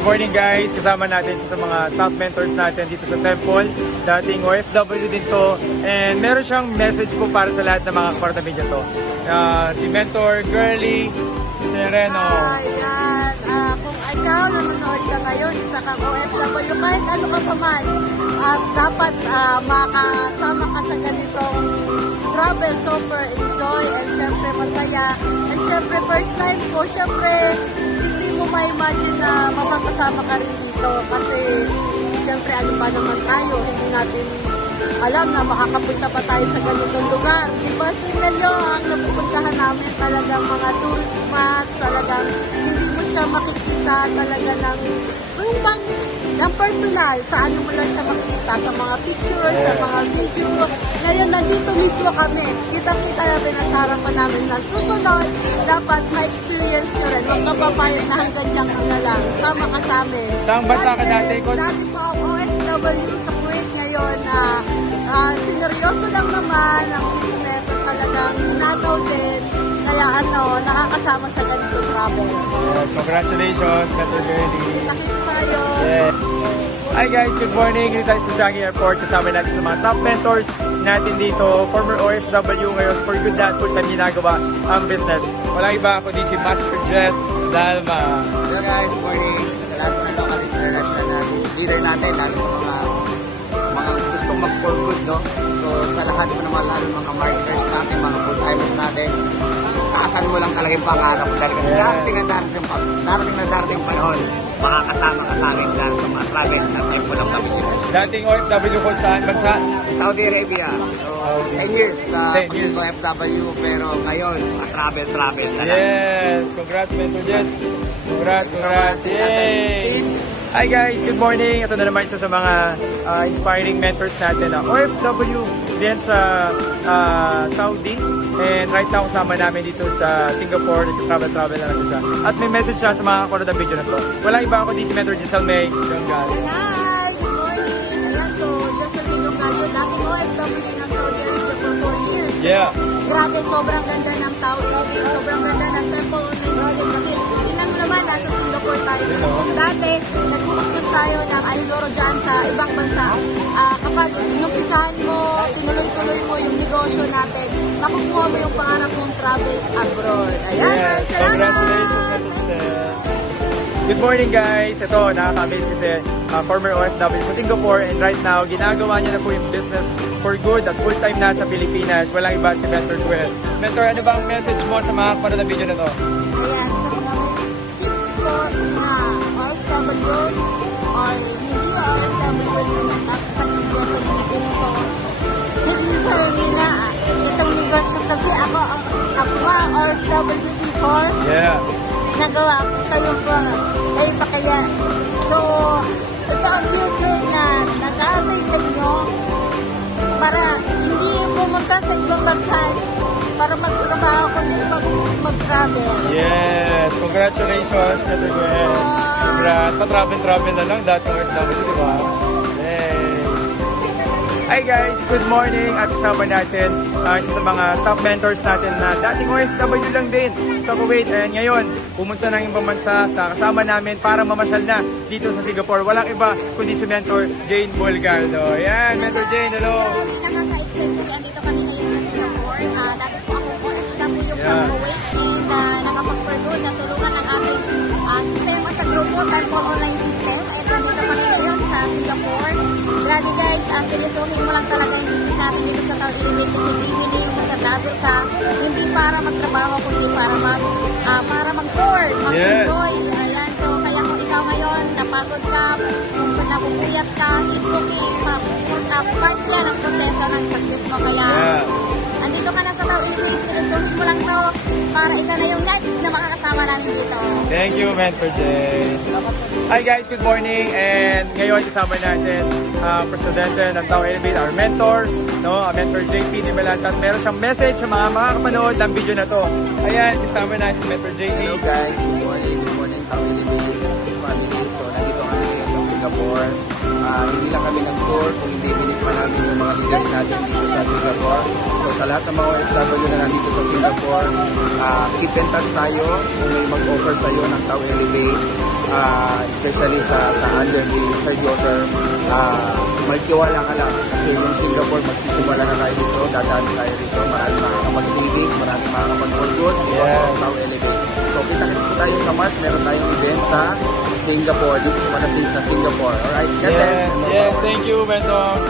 Good morning guys, kasama natin sa mga top mentors natin dito sa Temple. Dating OFW din to. And meron siyang message po para sa lahat ng mga kapartamidya to. Si Mentor Girly Sereno. Ayan, kung ikaw nanonood ka ngayon, isa kang OFW, kahit ano ka pa man, dapat makasama ka sa ganitong travel, super enjoy, and syempre masaya. And syempre first time ko, syempre hindi mo ma-imagine na makakasama ka rin dito kasi syempre ano pa naman tayo, hindi natin alam na makakapunta pa tayo sa ganitong lugar. Diba, tingnan nyo, ang napupuntahan namin talagang mga tourist spots, talagang hindi mo siya makikita talaga ng personal, sa ano mo lang siya makikita, sa mga pictures, sa mga video. Ngayon, nandito mismo kami. Kita-kita namin ang harapan namin na susunod, dapat ma-experience nyo rin. Huwag ka papayag na hanggang dyan ka na lang. Sama ka sa amin. Saan bansa ka dati, Coach? Dati po ako OFW sa Kuwait ngayon na sineryoso lang naman ang business at talagang nataw din. Kaya nakakasama sa ganito travel. Yes, congratulations, Mentor Girly. Nakita tayo. Yes. Hi guys, good morning. Dito tayo sa Changi Airport. Kasama natin sa mga top mentors natin dito. Former OFW ngayon for good that full time ginagawa ang business. Walang iba ako di si Master Jet Dalma. Hello guys, morning. Sa lahat ng local international na leader natin, lalo sa mga gustong mag-for good, no? So sa lahat po naman, lalo mga marketers natin, mga full-timers natin, taasan mo lang talaga yung pangarap dahil kasi darating na darating panahon, makakasama ka sa amin dyan sa mga travel na trip mo lang kami dito. Dating OFW ko saan bansa? Sa Saudi Arabia, so 10 years sa 10 years. OFW, pero ngayon, travel na lang. Yes, congrats Mentor Jet. Congrats. Yay! Hi guys, good morning. Ito na naman isa sa mga inspiring mentors natin na OFW din sa Saudi. And right now kasama namin dito sa Singapore, travel na lang siya. At may message siya sa mga kakunod ng video na to. Walang iba ako di si Mentor Giselle May Jonggal. Hi! Good morning! Ayan, so Jessel Milongayo, dating OFW na Saudi Arabia for 4 years. Yeah. Grabe, sobrang ganda ng tao, sobrang ganda ng temple online project kasi ilan mo naman, nasa Singapore tayo. Kung dati, nagbukuskus tayo ng Aliloro dyan sa ibang bansa. Kapag inumpisahan mo, tinuloy-tuloy mo yung negosyo natin, makukuha mo yung pangarap mong travel abroad. Ayan, Yes, salamat! congratulations Mentor Giselle. Good morning guys! Ito, nakaka-amaze kasi former OFW sa Singapore and right now, ginagawa niya na po yung business for good at full-time na sa Pilipinas. Walang iba si Mentor Joel. Mentor, ano ba ang message mo sa mga kapanood ng video na to? Ayan, sa mga tips ko na OFW or hindi OFW na nakakapagpapagod sa Pilipinas. Hindi sa nila itong negosyo kasi ako OFW before. Yeah. Nagawa ko kayo po kayo pa kaya. So, ito ang future na nag-aasay sa inyo para hindi pumunta sa ibang bansa para magtrabaho kundi mag-travel. Yes! Congratulations, Mentor Joel. Congrats. Pa-travel na lang dati OFW, di ba? Yay! Hi guys! Good morning! At kasama natin isa sa mga top mentors natin na dating OFW lang din sa Kuwait. And ngayon, pumunta na yung ibang bansa sa kasama namin para mamasyal na dito sa Singapore. Walang iba kundi si Mentor Jane Bolgaldo. Yan, Mentor Jane, hello! Nakaka-excite kasi andito kami ngayon sa Singapore. Dati po ako OFW from Kuwait and nakapag-for-good na tulungan ng ating sistema sa grupo, Temple Online System. At nandito kami ngayon sa Singapore. Grabe guys, seryosohin mo lang talaga yung business natin dito sa Town Elevate kasi dreaming yung magka-travel ka, hindi para magtrabaho kundi para mag-tour, mag-enjoy. Ayan, so kaya kung ikaw ngayon napagod ka, kung napupuyat ka, it's okay. Part yan ang proseso ng success mo. Kaya andito ka na sa Town Elevate, seryosohin mo lang to para ikaw na yung next na makakasama namin dito. Thank you, Mentor Jane. Hi guys, good morning. And ngayon kasama natin presidente ng Town Elevate, our mentor, Mentor JP Di Malanta. At meron siyang message sa mga makakapanood ng video na to. Ayan, kasama na si Mentor JP. Hello guys, good morning Town Elevate family. So nandito kami ngayon sa Singapore. Hindi lang kami nag-tour, kung hindi binit pa namin yung mga leaders natin dito sa Singapore. So sa lahat ng mga OFW na nandito sa Singapore, keep in touch tayo kung may mag-offer sa'yo ng Town Elevate. especially sa under ni Sir Yoter, magtiwala ka lang kasi yung Singapore magsisimula na tayo dito, dadaan tayo dito, marami makakapag-saving, marami makakapag-for good, Yes. Tao Elevate. So kita-kits po tayo sa March, meron tayong event sa Singapore, dito sa Manastis sa Singapore. Alright, God bless. Yes, yes, thank you, Bentong.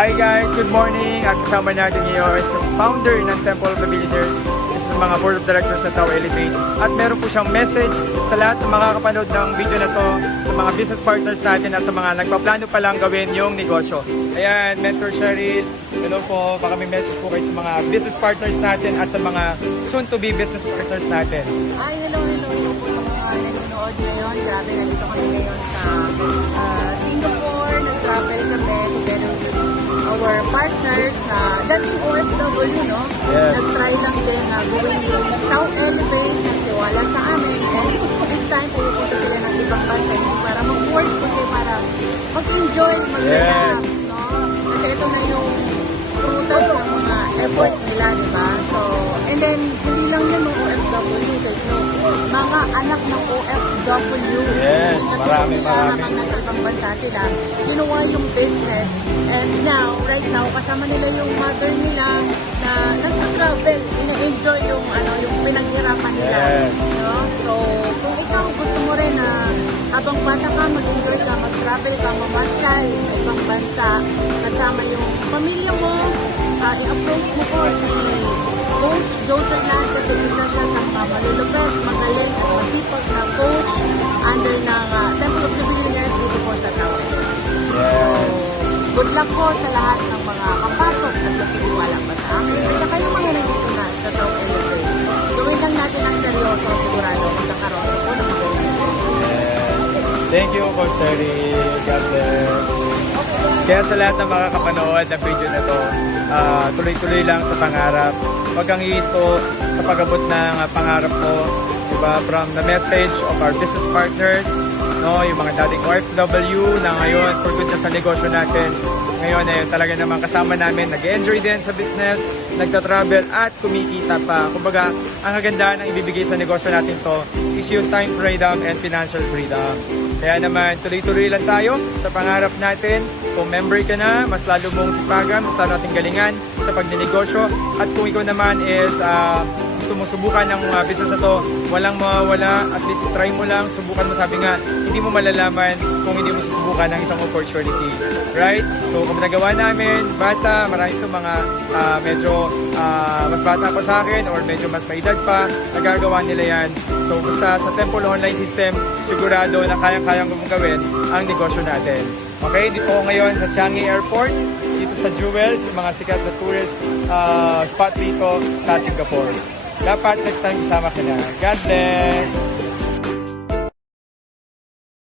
Hi guys, good morning. At kasama natin ngayon sa founder ng Temple of the Billionaires, isa sa mga board of directors ng Tao Elevate. At meron po siyang message sa lahat ng makakapanood ng video na to, sa mga business partners natin at sa mga nagpaplano pa lang gawin yung negosyo. Ayan, Mentor Cheryl, hello po. Baka may message po kayo sa mga business partners natin at sa mga soon-to-be business partners natin. Ay, hello po sa mga nanonood ngayon. Grabe, nandito kami ngayon sa Singapore. Nag-travel kami together with our partners na dating OFW, no? Yes. Nag-try lang din na gawin yung Tao Elevate, nagtiwala sa amin. And this time, pupunta sila ng ibang bansa yun para mag-work kasi para mag-enjoy, mag-relax, no? Kasi ito na yung frutas ng mga effort nila, di ba? So, and then, hindi lang yun mga OFW, guys, no? Mga anak ng OFW. Yes, Kasi marami. habang nasa ibang bansa sila, ginawa yung business. And now, right now, kasama nila yung mother nila na nagsa-travel, ina-enjoy yung, yung pinaghirapan nila. Yes. No? So, kung ikaw gusto mo rin na habang bata ka, mag-enjoy ka, mag-travel ka, mamasyal sa ibang bansa, kasama yung pamilya mo, i-approach mo po si Coach Joseph Land kasi isa siya sa mga malulupet, magaling at masipag na coach under ng Temple of the Billionaires dito po sa Tao. Yes. Good luck po sa lahat ng mga kapasok at nagtitiwala pa sa amin. At saka yung mga nandito na sa Tao Elevate. Gawin lang natin ang seryoso, sigurado magkakaroon po ng magaling. Thank you, Coach Cheryl. God bless. Kaya sa lahat ng makakapanood ng video na to, tuloy-tuloy lang sa pangarap. Huwag kang iito sa pag-abot ng pangarap mo. Diba? From the message of our business partners, no, yung mga dating OFW na ngayon for good na sa negosyo natin. Ngayon eh, talaga naman kasama namin, nag-enjoy din sa business, nagta-travel at kumikita pa. Kumbaga, ang kagandahan ng ibibigay sa negosyo natin to is yung time freedom and financial freedom. Kaya naman, tuloy-tuloy lang tayo sa pangarap natin. Kung member ka na, mas lalo mong sipagan, mas lalo nating galingan sa pagninegosyo. At kung ikaw naman is gusto mo subukan ng business na to, walang mawawala, at least try mo lang, subukan mo. Sabi nga, hindi mo malalaman kung hindi mo susubukan ng isang opportunity. Right? So, kung nagawa namin, bata, marami ito mga medyo mas bata pa sa akin or medyo mas maedad pa, nagagawa nila yan. So, basta sa Temple Online System, sigurado na kayang-kayang gawin ang negosyo natin. Okay, dito ako ngayon sa Changi Airport, dito sa Jewels, yung mga sikat na tourist spot dito sa Singapore. Dapat next time kasama ka na. God bless!